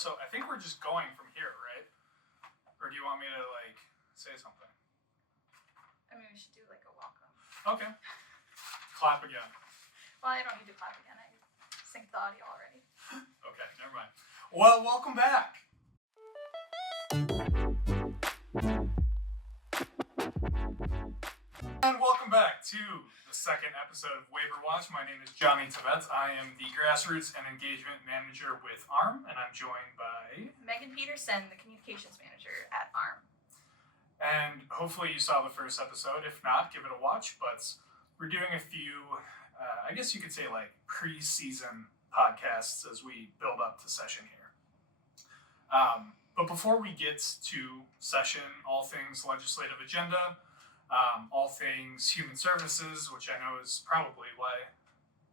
So I think we're just going from here, right? Or do you want me to, say something? I mean, we should do, a welcome. Okay. Clap again. Well, I don't need to clap again. I synced the audio already. Okay, never mind. Well, welcome back. And welcome back to the second episode of Waiver Watch. My name is Tvedt. I am the Grassroots and Engagement Manager with ARRM, and I'm joined by Petersen, the Communications Manager at ARRM. And hopefully you saw the first episode. If not, give it a watch. But we're doing a few, I guess you could say, pre-season podcasts as we build up to session here. But before we get to session, all things legislative agenda, all things human services, which I know is probably why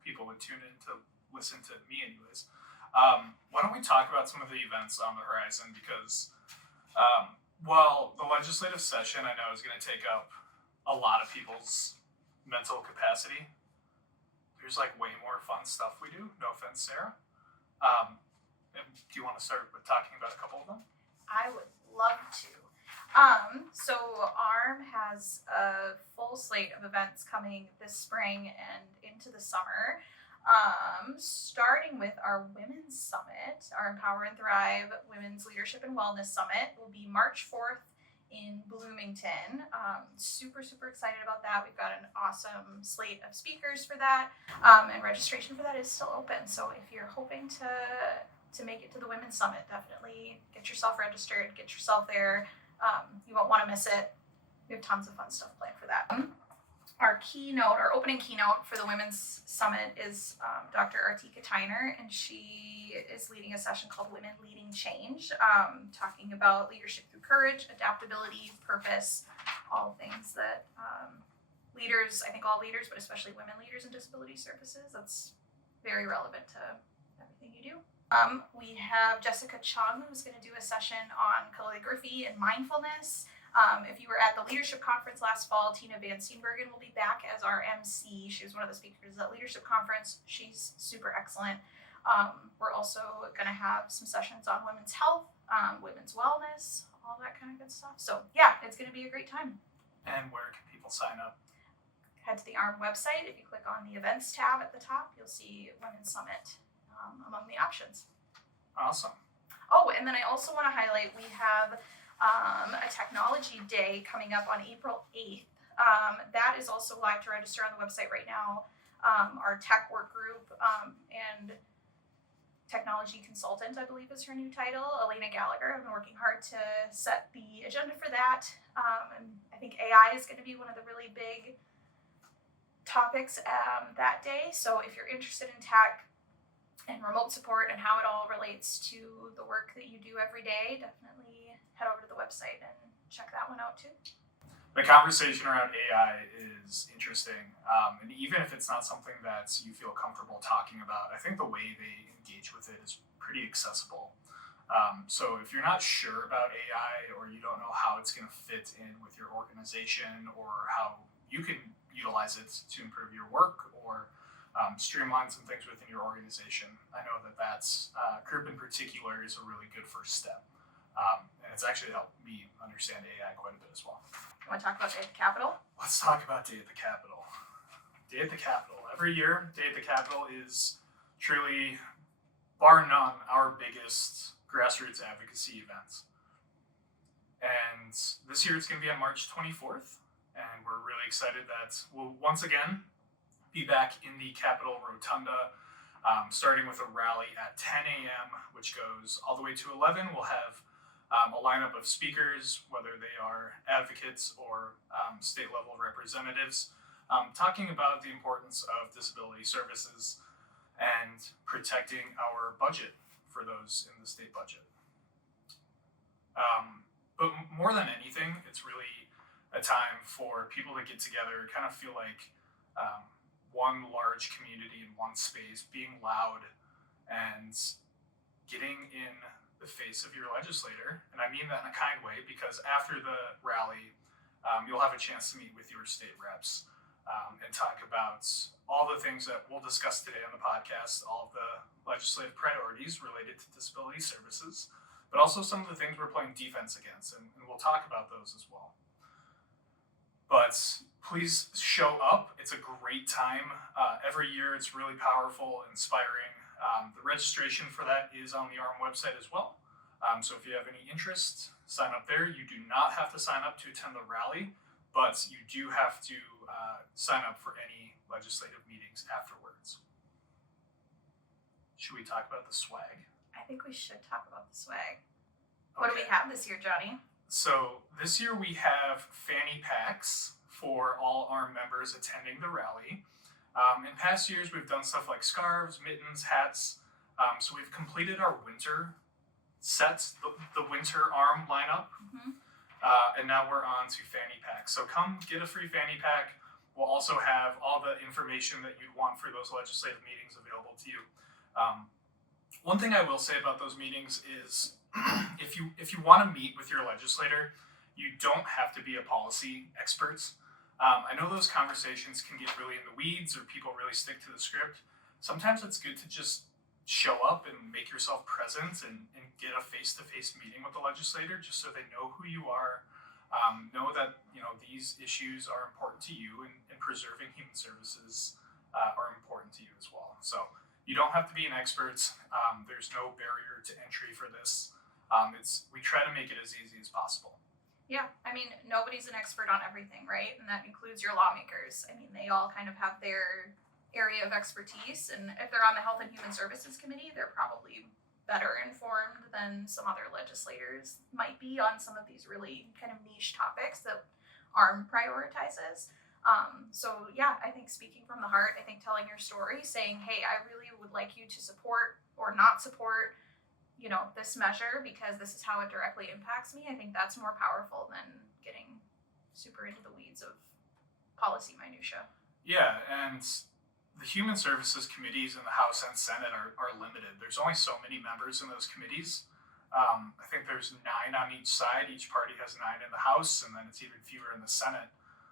people would tune in to listen to me anyways. Why don't we talk about some of the events on the horizon? Because while the legislative session I know is going to take up a lot of people's mental capacity, there's way more fun stuff we do. No offense, Sarah. Do you want to start with talking about a couple of them? I would love to. So ARRM has a full slate of events coming this spring and into the summer. Starting with our Women's Summit, our Empower and Thrive Women's Leadership and Wellness Summit will be March 4th in Bloomington. Super excited about that. We've got an awesome slate of speakers for that, and registration for that is still open. So if you're hoping to make it to the Women's Summit, definitely get yourself registered, get yourself there. You won't want to miss it. We have tons of fun stuff planned for that. Our opening keynote for the Women's Summit is Dr. Artika Tyner, and she is leading a session called Women Leading Change, talking about leadership through courage, adaptability, purpose, all things that leaders, I think all leaders, but especially women leaders in disability services, that's very relevant to everything you do. We have Jessica Chung, who's going to do a session on calligraphy and mindfulness. If you were at the leadership conference last fall, Tina Van Steenbergen will be back as our MC. She was one of the speakers at that leadership conference. She's super excellent. We're also going to have some sessions on women's health, women's wellness, all that kind of good stuff. So yeah, it's going to be a great time. And where can people sign up? Head to the ARRM website. If you click on the events tab at the top, you'll see Women's Summit among the options. Awesome. Oh, and then I also want to highlight, we have a technology day coming up on April 8th. That is also live to register on the website right now. Our tech work group and technology consultant, I believe is her new title, Elena Gallagher, have been working hard to set the agenda for that. And I think AI is going to be one of the really big topics that day. So if you're interested in tech and remote support and how it all relates to the work that you do every day, definitely head over to the website and check that one out too. The conversation around AI is interesting, and even if it's not something that you feel comfortable talking about, I think the way they engage with it is pretty accessible. So if you're not sure about AI, or you don't know how it's going to fit in with your organization, or how you can utilize it to improve your work, or streamline some things within your organization, I know that group in particular is a really good first step. And it's actually helped me understand AI quite a bit as well. You want to talk about Day at the Capitol? Let's talk about Day at the Capitol. Day at the Capitol. Every year, Day at the Capitol is truly, bar none, our biggest grassroots advocacy event. And this year it's going to be on March 24th. And we're really excited that we'll once again be back in the Capitol Rotunda, starting with a rally at 10 a.m., which goes all the way to 11. We'll have a lineup of speakers, whether they are advocates or state-level representatives, talking about the importance of disability services and protecting our budget for those in the state budget. But more than anything, it's really a time for people to get together, kind of feel like one large community in one space, being loud and getting in the face of your legislator. And I mean that in a kind way, because after the rally, you'll have a chance to meet with your state reps. and talk about all the things that we'll discuss today on the podcast, all of the legislative priorities related to disability services, but also some of the things we're playing defense against, and we'll talk about those as well. But please show up. It's a great time. Every year it's really powerful, inspiring. The registration for that is on the ARRM website as well. So if you have any interest, sign up there. You do not have to sign up to attend the rally, but you do have to sign up for any legislative meetings afterwards. Should we talk about the swag? I think we should talk about the swag. What do we have this year, Johnny? So this year we have fanny packs for all ARRM members attending the rally. In past years we've done stuff like scarves, mittens, hats. So we've completed our winter sets, the winter ARRM lineup. And now we're on to fanny packs. So come get a free fanny pack. We'll also have all the information that you'd want for those legislative meetings available to you. One thing I will say about those meetings is if you want to meet with your legislator, you don't have to be a policy expert. I know those conversations can get really in the weeds or people really stick to the script. Sometimes it's good to just show up and make yourself present and get a face-to-face meeting with the legislator just so they know who you are, know that these issues are important to you and preserving human services are important to you as well. So you don't have to be an expert. There's no barrier to entry for this. We try to make it as easy as possible. Yeah, I mean, nobody's an expert on everything, right? And that includes your lawmakers. I mean, they all kind of have their area of expertise, and if they're on the Health and Human Services Committee, they're probably better informed than some other legislators might be on some of these really kind of niche topics that ARRM prioritizes. So yeah, I think speaking from the heart, I think telling your story, saying, hey, I really would like you to support or not support this measure because this is how it directly impacts me. I think that's more powerful than getting super into the weeds of policy minutia. Yeah, and the Human Services Committees in the House and Senate are limited. There's only so many members in those committees. I think there's 9 on each side. Each party has 9 in the House, and then it's even fewer in the Senate.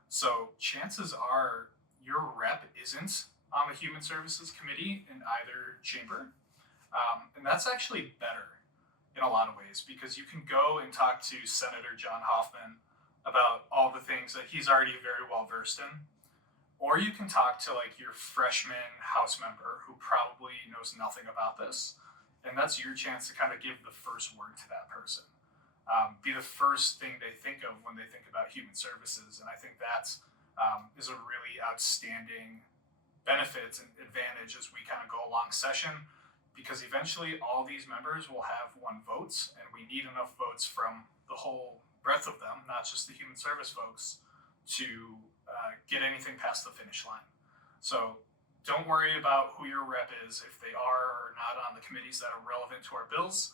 So chances are your rep isn't on the Human Services Committee in either chamber. And that's actually better in a lot of ways because you can go and talk to Senator John Hoffman about all the things that he's already very well versed in. Or you can talk to your freshman House member who probably knows nothing about this. And that's your chance to kind of give the first word to that person. Be the first thing they think of when they think about human services. And I think that is a really outstanding benefit and advantage as we kind of go along session. Because eventually all these members will have 1 vote, and we need enough votes from the whole breadth of them, not just the human service folks, to get anything past the finish line. So don't worry about who your rep is if they are or not on the committees that are relevant to our bills.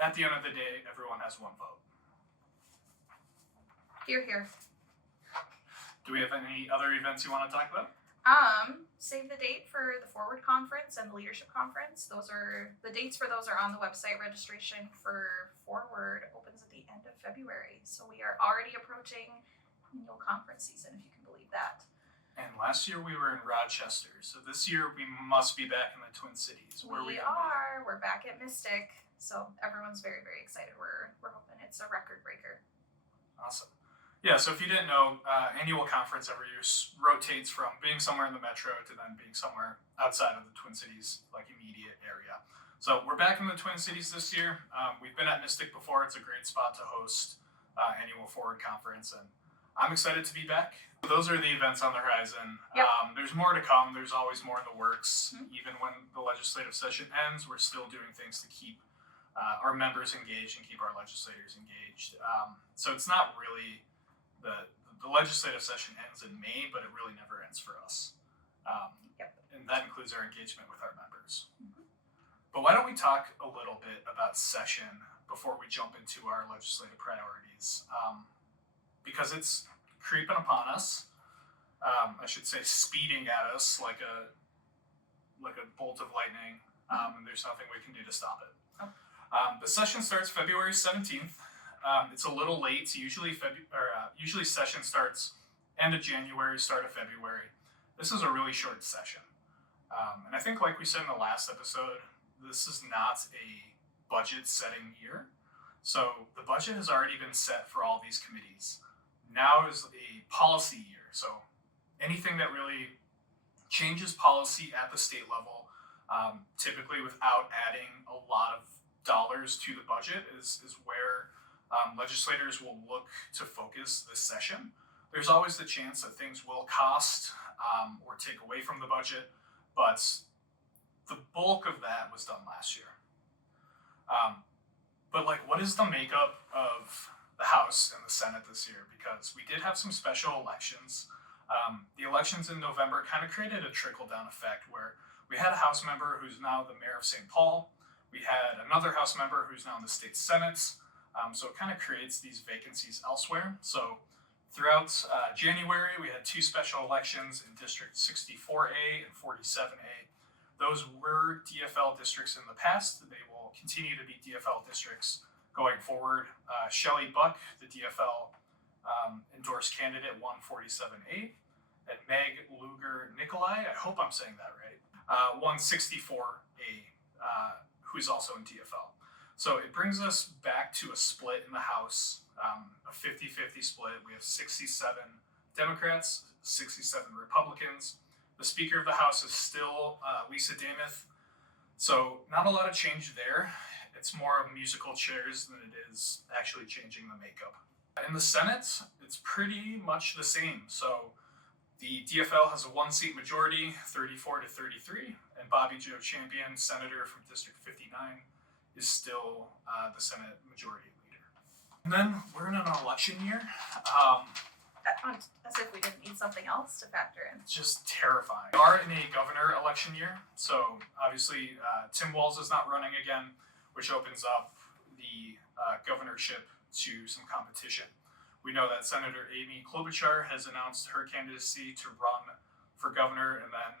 At the end of the day, everyone has 1 vote. Hear, hear. Do we have any other events you want to talk about? Save the date for the Forward Conference and the Leadership Conference. The dates for those are on the website. Registration for Forward opens at the end of February. So we are already approaching annual conference season, if you can believe that. And last year we were in Rochester. So this year we must be back in the Twin Cities. We are. We're back at Mystic. So everyone's very, very excited. We're hoping it's a record breaker. Awesome. Yeah, so if you didn't know, annual conference every year rotates from being somewhere in the metro to then being somewhere outside of the Twin Cities, immediate area. So we're back in the Twin Cities this year. We've been at Mystic before. It's a great spot to host annual Forward Conference, and I'm excited to be back. Those are the events on the horizon. Yep. There's more to come. There's always more in the works. Even when the legislative session ends, we're still doing things to keep our members engaged and keep our legislators engaged. So it's not really... The legislative session ends in May, but it really never ends for us. And that includes our engagement with our members. But why don't we talk a little bit about session before we jump into our legislative priorities? Because it's creeping upon us. I should say speeding at us like a bolt of lightning, and there's nothing we can do to stop it. The session starts February 17th. It's a little late. Usually session starts end of January, start of February. This is a really short session. And I think, like we said in the last episode, this is not a budget setting year. So the budget has already been set for all these committees. Now is a policy year. So anything that really changes policy at the state level, typically without adding a lot of dollars to the budget, is where legislators will look to focus this session. There's always the chance that things will cost or take away from the budget, but the bulk of that was done last year. But like, what is the makeup of the House and the Senate this year? Because we did have some special elections. The elections in November kind of created a trickle-down effect where we had a House member who's now the mayor of St. Paul. We had another House member who's now in the state Senate. So it kind of creates these vacancies elsewhere. So throughout January, we had two special elections in District 64A and 47A. Those were DFL districts in the past. They will continue to be DFL districts going forward. Shelley Buck, the DFL endorsed candidate, won 47A. And Meg Luger-Nikolai, I hope I'm saying that right, won 64A, who is also in DFL. So it brings us back to a split in the House, a 50-50 split. We have 67 Democrats, 67 Republicans. The Speaker of the House is still Lisa Damuth. So not a lot of change there. It's more of musical chairs than it is actually changing the makeup. In the Senate, it's pretty much the same. So the DFL has a one-seat majority, 34 to 33, and Bobby Joe Champion, senator from District 59, is still the Senate majority leader. And then we're in an election year. As if we didn't need something else to factor in. It's just terrifying. We are in a governor election year, so obviously Tim Walz is not running again, which opens up the governorship to some competition. We know that Senator Amy Klobuchar has announced her candidacy to run for governor, and then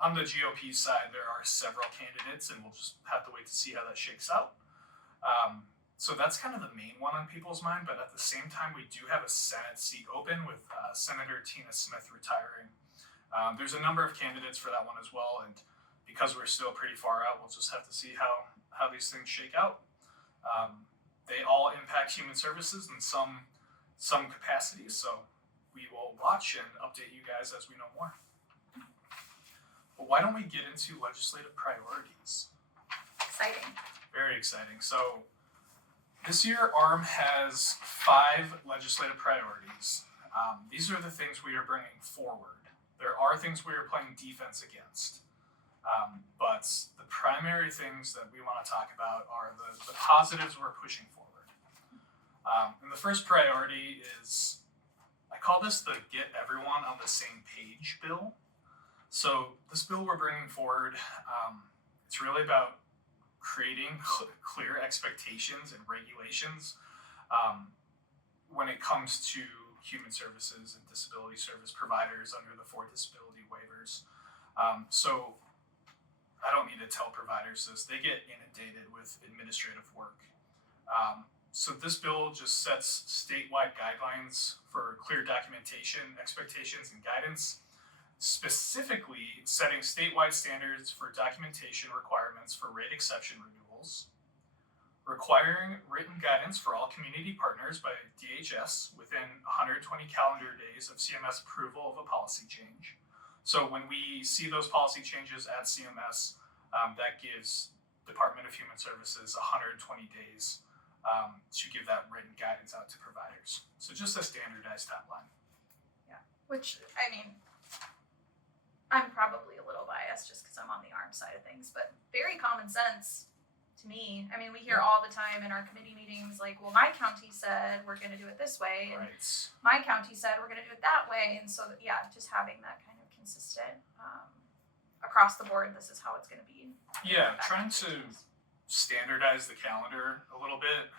on the GOP side, there are several candidates, and we'll just have to wait to see how that shakes out. So that's kind of the main one on people's mind, but at the same time, we do have a Senate seat open with Senator Tina Smith retiring. There's a number of candidates for that one as well, and because we're still pretty far out, we'll just have to see how these things shake out. They all impact human services in some capacity, so we will watch and update you guys as we know more. But why don't we get into legislative priorities? Exciting. Very exciting. So this year, ARRM has 5 legislative priorities. These are the things we are bringing forward. There are things we are playing defense against. But the primary things that we want to talk about are the positives we're pushing forward. And the first priority is, I call this the Get Everyone on the Same Page bill. So this bill we're bringing forward, it's really about creating clear expectations and regulations when it comes to human services and disability service providers under the 4 disability waivers. So I don't need to tell providers this. They get inundated with administrative work. So this bill just sets statewide guidelines for clear documentation, expectations, and guidance, specifically setting statewide standards for documentation requirements for rate exception renewals, requiring written guidance for all community partners by DHS within 120 calendar days of CMS approval of a policy change. So when we see those policy changes at CMS, that gives Department of Human Services 120 days to give that written guidance out to providers. So just a standardized timeline. Yeah, which, I mean, I'm probably a little biased just because I'm on the ARRM side of things, but very common sense to me. I mean, we hear all the time in our committee meetings, like, well, my county said we're going to do it this way, and my county said we're going to do it that way, and so, yeah, just having that kind of consistent across the board, this is how it's going to be. Yeah, trying to standardize the calendar a little bit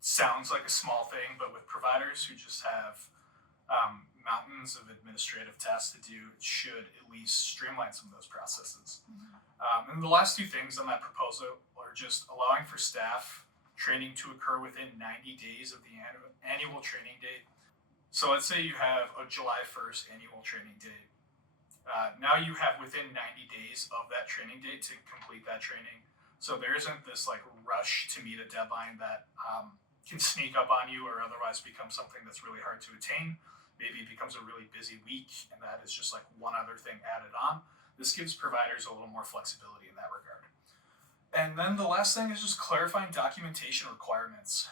sounds like a small thing, but with providers who just have mountains of administrative tasks to do, it should at least streamline some of those processes. Mm-hmm. And the last 2 things on that proposal are just allowing for staff training to occur within 90 days of the annual training date. So let's say you have a July 1st annual training date. Now you have within 90 days of that training date to complete that training. So there isn't this like rush to meet a deadline that can sneak up on you or otherwise become something that's really hard to attain. Maybe it becomes a really busy week and that is just like one other thing added on. This gives providers a little more flexibility in that regard. And then the last thing is just clarifying documentation requirements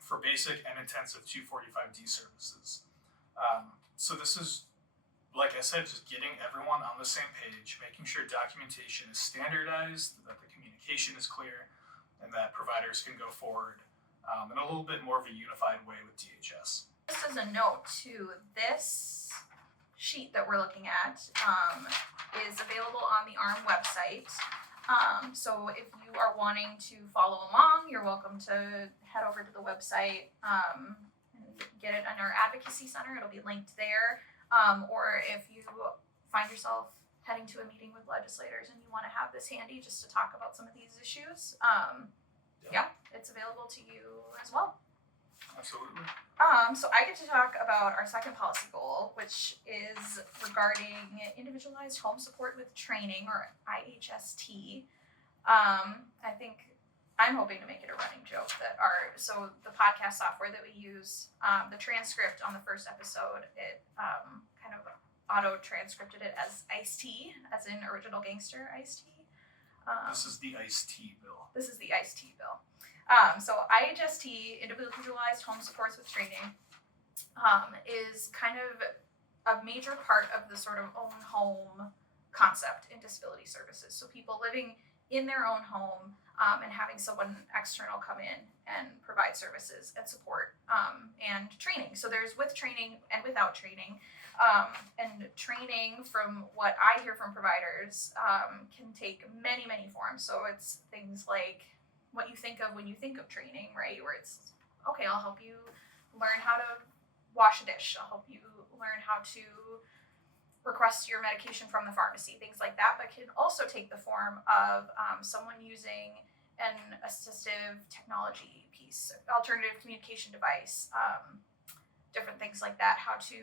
for basic and intensive 245D services. So this is, like I said, just getting everyone on the same page, making sure documentation is standardized, that the communication is clear, and that providers can go forward in a little bit more of a unified way with DHS. Just as a note too, this sheet that we're looking at is available on the ARRM website. So if you are wanting to follow along, you're welcome to head over to the website and get it in our advocacy center. It'll be linked there. Or if you find yourself heading to a meeting with legislators and you want to have this handy just to talk about some of these issues, it's available to you as well. Absolutely. So I get to talk about our second policy goal, which is regarding individualized home support with training, or IHST. I'm hoping to make it a running joke that the podcast software that we use, the transcript on the first episode, it kind of auto transcripted it as Ice-T, as in Original Gangster Ice-T. This is the Ice-T bill. This is the Ice-T bill. So IHST, Individualized Home Supports with Training, is kind of a major part of the sort of own home concept in disability services. So people living in their own home and having someone external come in and provide services and support and training. So there's with training and without training. And training, from what I hear from providers, can take many, many forms. So it's things like what you think of when you think of training, right? Where it's, okay, I'll help you learn how to wash a dish. I'll help you learn how to request your medication from the pharmacy, things like that. But can also take the form of someone using an assistive technology piece, alternative communication device, different things like that, how to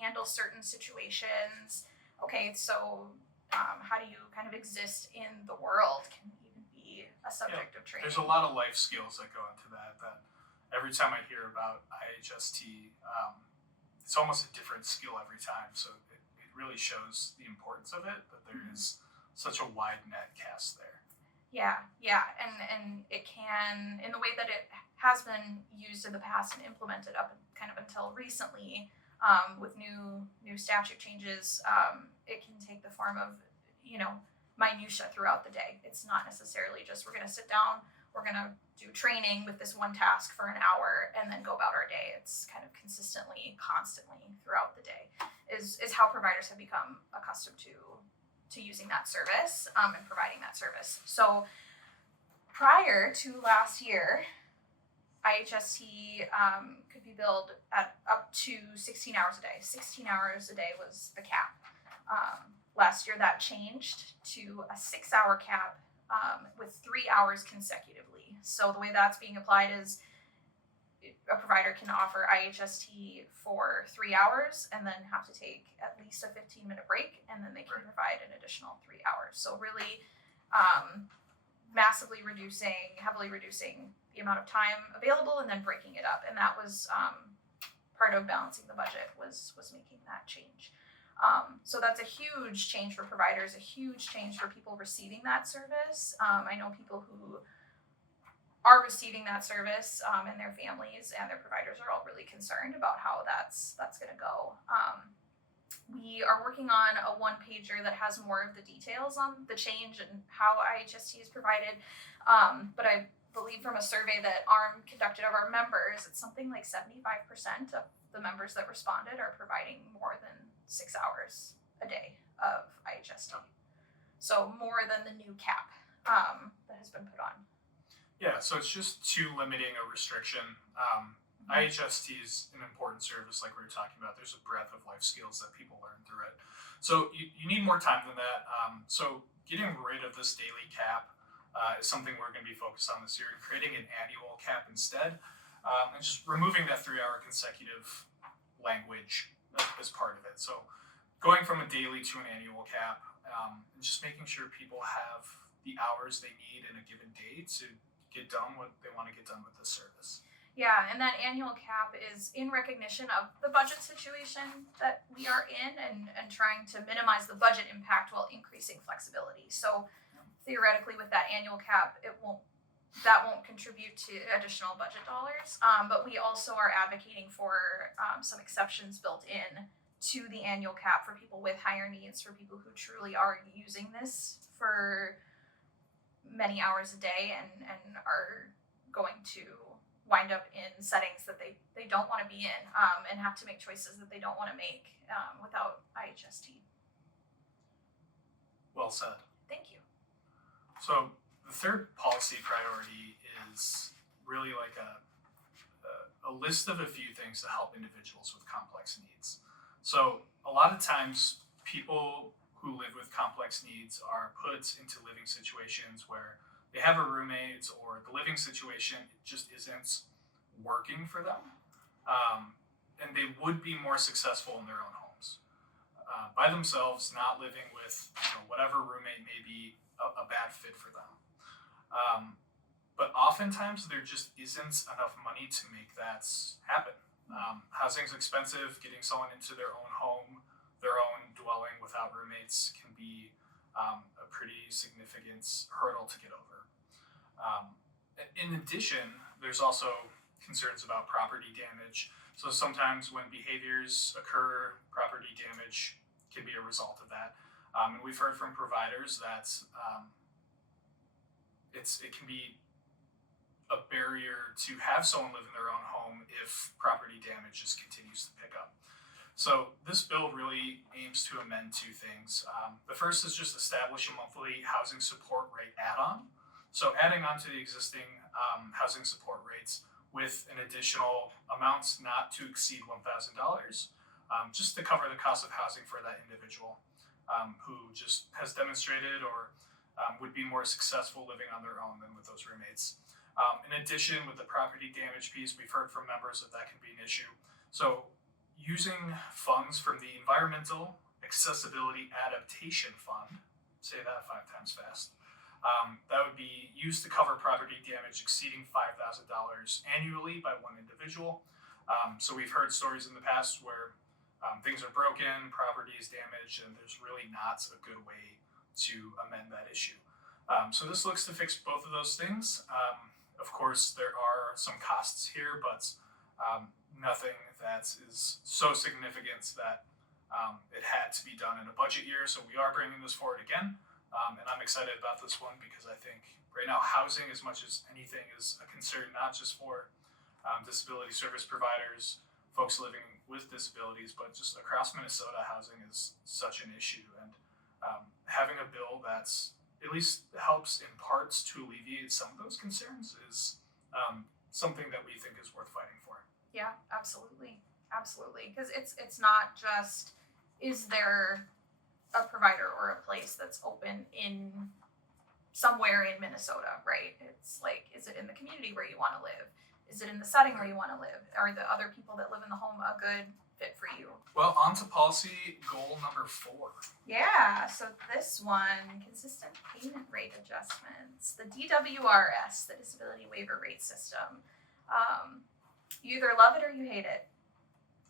handle certain situations. Okay, so how do you kind of exist in the world can even be a subject of training. There's a lot of life skills that go into that every time I hear about IHST, it's almost a different skill every time. So it really shows the importance of it, that there is such a wide net cast there. Yeah, and it can, in the way that it has been used in the past and implemented up kind of until recently, with new statute changes, it can take the form of, minutia throughout the day. It's not necessarily just we're going to sit down, we're going to do training with this one task for an hour and then go about our day. It's kind of consistently, constantly throughout the day is how providers have become accustomed to using that service and providing that service. So prior to last year, IHST could be billed at up to 16 hours a day. 16 hours a day was the cap. Last year that changed to a 6-hour cap with 3 hours consecutively. So the way that's being applied is a provider can offer IHST for 3 hours and then have to take at least a 15-minute break, and then they can provide an additional 3 hours. So really heavily reducing the amount of time available and then breaking it up. And that was part of balancing the budget was making that change. So that's a huge change for providers, a huge change for people receiving that service. I know people who are receiving that service and their families and their providers are all really concerned about how that's going to go. We are working on a one-pager that has more of the details on the change and how IHST is provided. But I believe from a survey that ARRM conducted of our members, it's something like 75% of the members that responded are providing more than 6 hours a day of IHST. So more than the new cap that has been put on. Yeah, so it's just too limiting a restriction. IHST is an important service, like we were talking about. There's a breadth of life skills that people learn through it. So you need more time than that. So getting rid of this daily cap is something we're going to be focused on this year, and creating an annual cap instead, and just removing that 3-hour consecutive language as part of it. So going from a daily to an annual cap, and just making sure people have the hours they need in a given day to get done what they want to get done with the service. Yeah, and that annual cap is in recognition of the budget situation that we are in and trying to minimize the budget impact while increasing flexibility. So theoretically with that annual cap, that won't contribute to additional budget dollars. But we also are advocating for some exceptions built in to the annual cap for people with higher needs, for people who truly are using this for many hours a day and are going to wind up in settings that they don't want to be in, and have to make choices that they don't want to make without IHST. Well said. Thank you. So the third policy priority is really like a list of a few things to help individuals with complex needs. So a lot of times people who live with complex needs are put into living situations where they have a roommate or the living situation just isn't working for them, and they would be more successful in their own homes by themselves, not living with whatever roommate may be a bad fit for them. But oftentimes there just isn't enough money to make that happen. Housing's expensive. Getting someone into their own home, their own dwelling without roommates can be a pretty significant hurdle to get over. In addition, there's also concerns about property damage. So sometimes when behaviors occur, property damage can be a result of that. And we've heard from providers that it can be a barrier to have someone live in their own home if property damage just continues to pick up. So this bill really aims to amend two things. The first is just establish a monthly housing support rate add-on. So adding on to the existing housing support rates with an additional amount not to exceed $1,000, just to cover the cost of housing for that individual who just has demonstrated or would be more successful living on their own than with those roommates. In addition, with the property damage piece, we've heard from members that can be an issue. So using funds from the Environmental Accessibility Adaptation Fund, say that 5 times fast, that would be used to cover property damage exceeding $5,000 annually by one individual. So we've heard stories in the past where things are broken, property is damaged, and there's really not a good way to amend that issue. So this looks to fix both of those things. Of course, there are some costs here, but nothing that is so significant that it had to be done in a budget year. So we are bringing this forward again. And I'm excited about this one because I think right now housing, as much as anything, is a concern not just for disability service providers, folks living with disabilities, but just across Minnesota, housing is such an issue. And having a bill that's at least helps in parts to alleviate some of those concerns is something that we think is worth fighting for. Yeah, absolutely. Because it's not just, is there a provider or a place that's open in somewhere in Minnesota, right? It's like, is it in the community where you want to live? Is it in the setting where you want to live? Are the other people that live in the home a good fit for you? Well, on to policy goal number 4. Yeah, so this one, consistent payment rate adjustments, the DWRS, the Disability Waiver Rate System. You either love it or you hate it.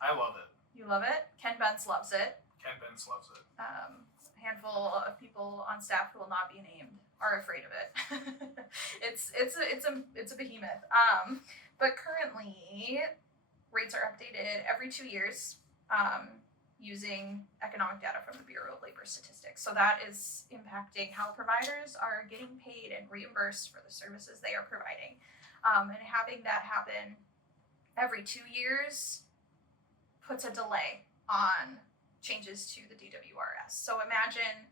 I love it. You love it? Ken Benz loves it. Ken Benz loves it. A handful of people on staff who will not be named are afraid of it. It's a behemoth. But currently, rates are updated every 2 years using economic data from the Bureau of Labor Statistics. So that is impacting how providers are getting paid and reimbursed for the services they are providing. And having that happen every 2 years puts a delay on changes to the DWRS. So imagine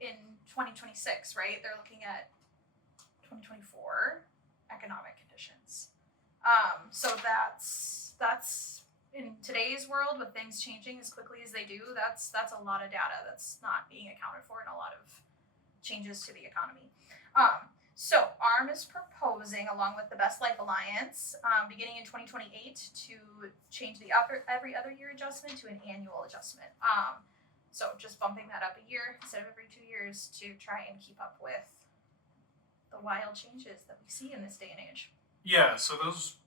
in 2026, right? They're looking at 2024 economic conditions. So that's in today's world with things changing as quickly as they do, that's a lot of data that's not being accounted for in a lot of changes to the economy. So ARRM is proposing, along with the Best Life Alliance, beginning in 2028, to change the every other year adjustment to an annual adjustment. So just bumping that up a year instead of every 2 years to try and keep up with the wild changes that we see in this day and age. Yeah, so those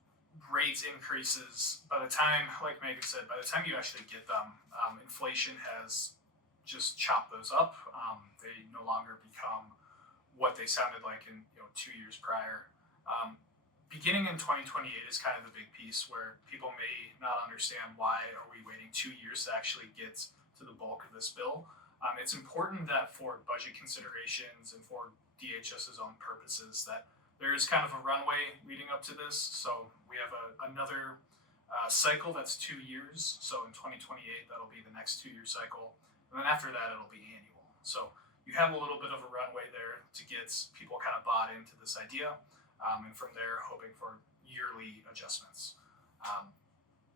rate increases, by the time, like Megan said, by the time you actually get them, inflation has just chopped those up. They no longer become what they sounded like in 2 years prior. Beginning in 2028 is kind of the big piece where people may not understand why are we waiting 2 years to actually get to the bulk of this bill. It's important that for budget considerations and for DHS's own purposes that there is kind of a runway leading up to this. So we have another cycle that's 2 years. So in 2028, that'll be the next 2 year cycle. And then after that, it'll be annual. So you have a little bit of a runway there to get people kind of bought into this idea. And from there, hoping for yearly adjustments.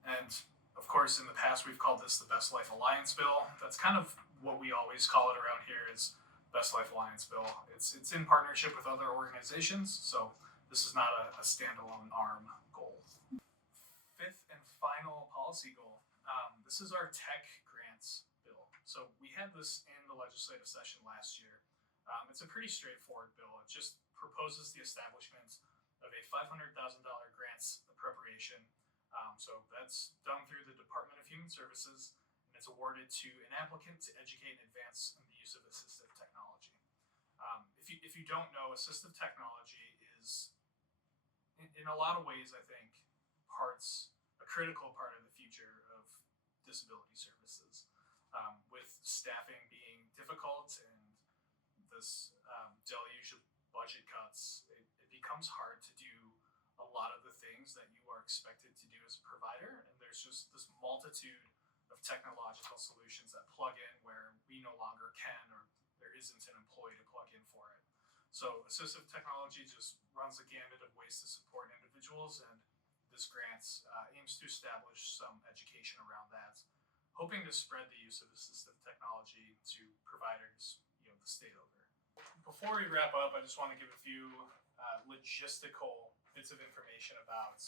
And of course, in the past, we've called this the Best Life Alliance Bill. That's kind of what we always call it around here is Best Life Alliance Bill. It's in partnership with other organizations, so this is not a standalone ARRM goal. Fifth and final policy goal. This is our tech grants bill. So we had this in the legislative session last year. It's a pretty straightforward bill. It just proposes the establishment of a $500,000 grants appropriation. So that's done through the Department of Human Services, and it's awarded to an applicant to educate and advance in the use of assistive technology. If you don't know, assistive technology is, in a lot of ways, I think, a critical part of the future of disability services. With staffing being difficult and this deluge of budget cuts, it becomes hard to do a lot of the things that you are expected to do as a provider. And there's just this multitude of technological solutions that plug in where we no longer can, or there isn't an employee to plug in for it. So assistive technology just runs the gamut of ways to support individuals, and this grant aims to establish some education around that, hoping to spread the use of assistive technology to providers, the state over. Before we wrap up, I just want to give a few logistical bits of information about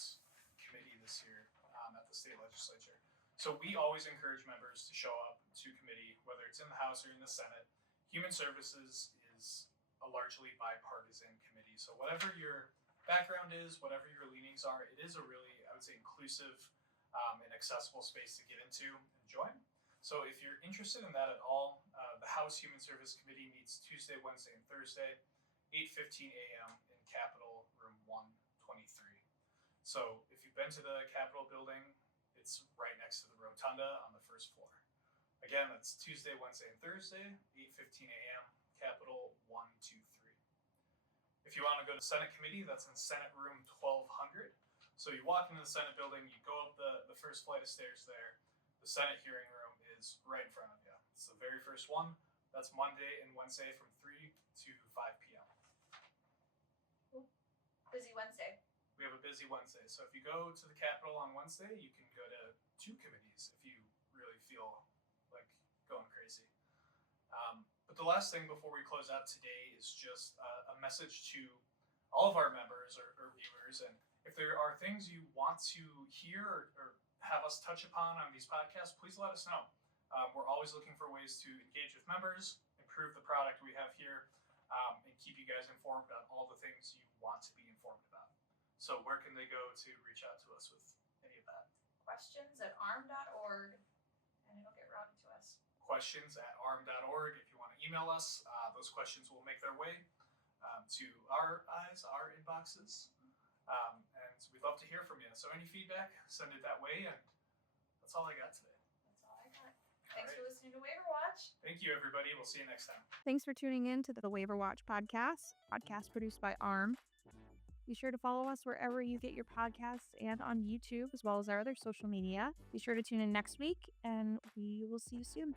committee this year at the state legislature. So we always encourage members to show up to committee, whether it's in the House or in the Senate. Human Services is a largely bipartisan committee. So whatever your background is, whatever your leanings are, it is a really, I would say, inclusive and accessible space to get into and join. So if you're interested in that at all, the House Human Service Committee meets Tuesday, Wednesday, and Thursday, 8:15 a.m. in Capitol Room 123. So if you've been to the Capitol building, it's right next to the rotunda on the first floor. Again, that's Tuesday, Wednesday, and Thursday, 8:15 a.m., Capitol 123. If you want to go to Senate Committee, that's in Senate Room 1200. So you walk into the Senate building, you go up the first flight of stairs there. The Senate hearing room is right in front of you. It's the very first one. That's Monday and Wednesday from 3 to 5 p.m. Busy Wednesday. We have a busy Wednesday. So if you go to the Capitol on Wednesday, you can go to 2 committees if you really feel like going crazy. But the last thing before we close out today is just a message to all of our members or viewers. And if there are things you want to hear or have us touch upon on these podcasts, please let us know. We're always looking for ways to engage with members, improve the product we have here, and keep you guys informed on all the things you want to be informed about. So where can they go to reach out to us with any of that? Questions@arrm.org, and it'll get routed to us. Questions@arrm.org. If you want to email us, those questions will make their way to our inboxes. And we'd love to hear from you. So any feedback, send it that way. And that's all I got today. That's all I got. Thanks for listening to Waiver Watch. Thank you, everybody. We'll see you next time. Thanks for tuning in to the Waiver Watch podcast produced by ARRM. Be sure to follow us wherever you get your podcasts and on YouTube, as well as our other social media. Be sure to tune in next week, and we will see you soon.